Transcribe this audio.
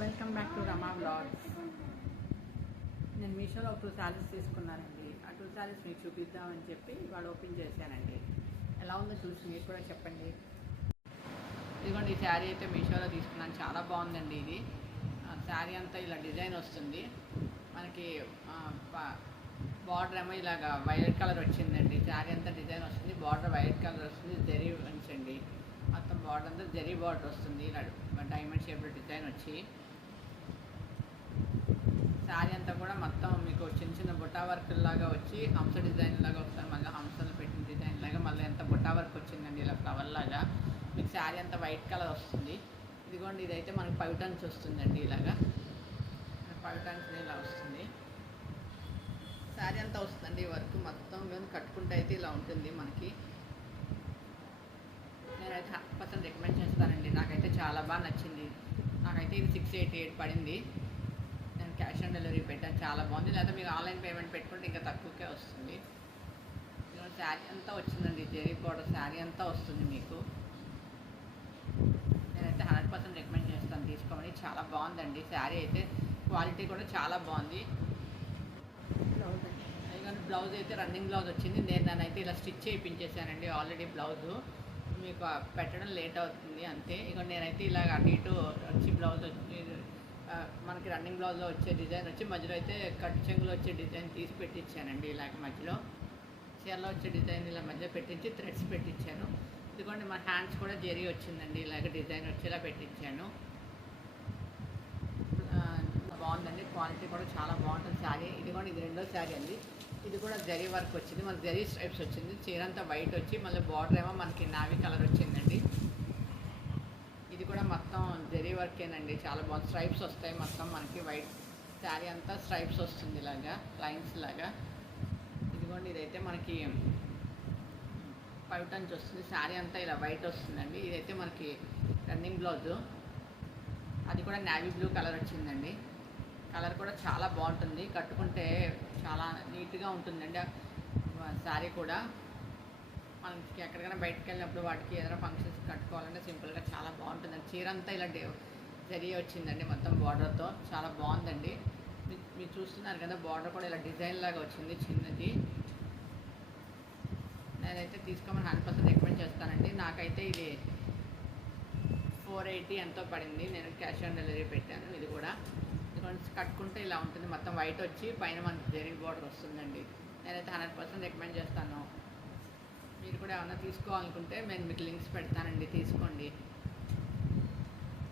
Welcome back to Rama vlogs. నేను మీషోలో 2 శారీస్ తీసుకున్నానండి. ఆ 2 శారీస్ మీకు చూపిద్దామని చెప్పి వాళ్ళు ఓపెన్ చేశానండి. ఎలా ఉందో చూసి మీరు కూడా చెప్పండి. ఇదిగోండి, ఈ శారీ అయితే మీషోలో తీసుకున్నాను. చాలా బాగుందండి. ఇది శారీ అంతా ఇలా డిజైన్ వస్తుంది మనకి. బార్డర్ ఏమో ఇలాగా వైలెట్ కలర్ వచ్చిందండి. శారీ అంతా డిజైన్ వస్తుంది, బార్డర్ వైలెట్ కలర్ వస్తుంది, జరీ ఉంచండి. మొత్తం బార్డర్ అంతా జరీ బార్డర్ వస్తుంది, ఇలా డైమండ్ షేప్లో డిజైన్ వచ్చి. శారీ అంతా కూడా మొత్తం మీకు చిన్న చిన్న బుట్టా వర్క్ లాగా వచ్చి హంస డిజైన్ లాగా వస్తుంది. మళ్ళీ హంసలు పెట్టిన డిజైన్ లాగా మళ్ళీ ఎంత బుట్టా వర్క్ వచ్చిందండి, ఇలా ఫ్లవర్ లాగా. మీకు శారీ అంతా వైట్ కలర్ వస్తుంది. ఇదిగోండి, ఇదైతే మనకి పైటన్స్ వస్తుందండి. ఇలాగా పైటన్స్ ఇలా వస్తుంది. శారీ అంతా వస్తుందండి వర్క్ మొత్తం. కానీ కట్టుకుంటే అయితే ఇలా ఉంటుంది మనకి. నేనైతే 100% రికమెండ్ చేస్తానండి. నాకైతే చాలా బాగా నచ్చింది. నాకైతే ఇది 688 పడింది. నేను క్యాష్ ఆన్ డెలివరీ పెట్టాను, చాలా బాగుంది. లేదా మీరు ఆన్లైన్ పేమెంట్ పెట్టుకుంటే ఇంకా తక్కువకే వస్తుంది. శారీ అంతా వచ్చిందండి, జెరీ బోర్డర్ శారీ అంతా వస్తుంది మీకు. నేనైతే 100% రికమెండ్ చేస్తాను, తీసుకోమని. చాలా బాగుందండి శారీ అయితే. క్వాలిటీ కూడా చాలా బాగుంది. బ్లౌజ్ అయితే రన్నింగ్ బ్లౌజ్ వచ్చింది. నేనైతే ఇలా స్టిచ్ చేయించేసానండి ఆల్రెడీ. బ్లౌజు మీకు పెట్టడం లేట్ అవుతుంది అంతే. ఇక నేనైతే ఇలాగ అటు ఇటు వచ్చి బ్లౌజ్ వచ్చి మనకి రన్నింగ్ బ్లౌజ్లో వచ్చే డిజైన్ వచ్చి మధ్యలో అయితే కట్ చెంగులో వచ్చే డిజైన్ తీసి పెట్టించానండి. ఇలాగ మధ్యలో చీరలో వచ్చే డిజైన్ ఇలా మధ్య పెట్టించి థ్రెడ్స్ పెట్టించాను. ఇదిగోండి, మన హ్యాండ్స్ కూడా జరీ వచ్చిందండి, ఇలాగ డిజైన్ వచ్చేలా పెట్టించాను. బాగుందండి, క్వాలిటీ కూడా చాలా బాగుంటుంది శారీ. ఇదిగోండి, ఇది రెండో శారీ అండి. ఇది కూడా జరీ వర్క్ వచ్చింది, మనకి జరీ స్ట్రైప్స్ వచ్చింది. చీర అంతా వైట్ వచ్చి మళ్ళీ బార్డర్ ఏమో మనకి నావీ కలర్ వచ్చిందండి. ఇది కూడా మొత్తం జరీ వర్కేనండి, చాలా బాగుంది. స్ట్రైప్స్ వస్తాయి మొత్తం మనకి. వైట్ శారీ అంతా స్ట్రైప్స్ వస్తుంది, ఇలాగా లైన్స్ లాగా. ఇదిగోండి, ఇదైతే మనకి పైటన్స్ వస్తుంది. శారీ అంతా ఇలా వైట్ వస్తుందండి. ఇదైతే మనకి రన్నింగ్ బ్లౌజు. అది కూడా నావీ బ్లూ కలర్ వచ్చిందండి. కలర్ కూడా చాలా బాగుంటుంది, కట్టుకుంటే చాలా నీట్గా ఉంటుందండి. శారీ కూడా మనకి ఎక్కడికైనా బయటకు వెళ్ళినప్పుడు వాటికి ఏదైనా ఫంక్షన్స్ కట్టుకోవాలంటే సింపుల్గా చాలా బాగుంటుందండి. చీర అంతా ఇలా జరీ వచ్చిందండి మొత్తం బార్డర్తో, చాలా బాగుందండి. మీరు చూస్తున్నారు కదా, బార్డర్ కూడా ఇలా డిజైన్ లాగా వచ్చింది చిన్నది. నేనైతే తీసుకోమని 100% రికమెండ్ చేస్తానండి. నాకైతే ఇది 480 ఎంతో పడింది. నేను క్యాష్ ఆన్ డెలివరీ పెట్టాను. ఇది కూడా కట్టుకుంటే ఇలా ఉంటుంది మొత్తం వైట్ వచ్చి పైన మనకి జరీ బార్డర్ వస్తుందండి. నేనైతే 100% రికమెండ్ చేస్తాను. మీరు కూడా ఏమన్నా తీసుకోవాలనుకుంటే నేను మీకు లింక్స్ పెడతానండి, తీసుకోండి.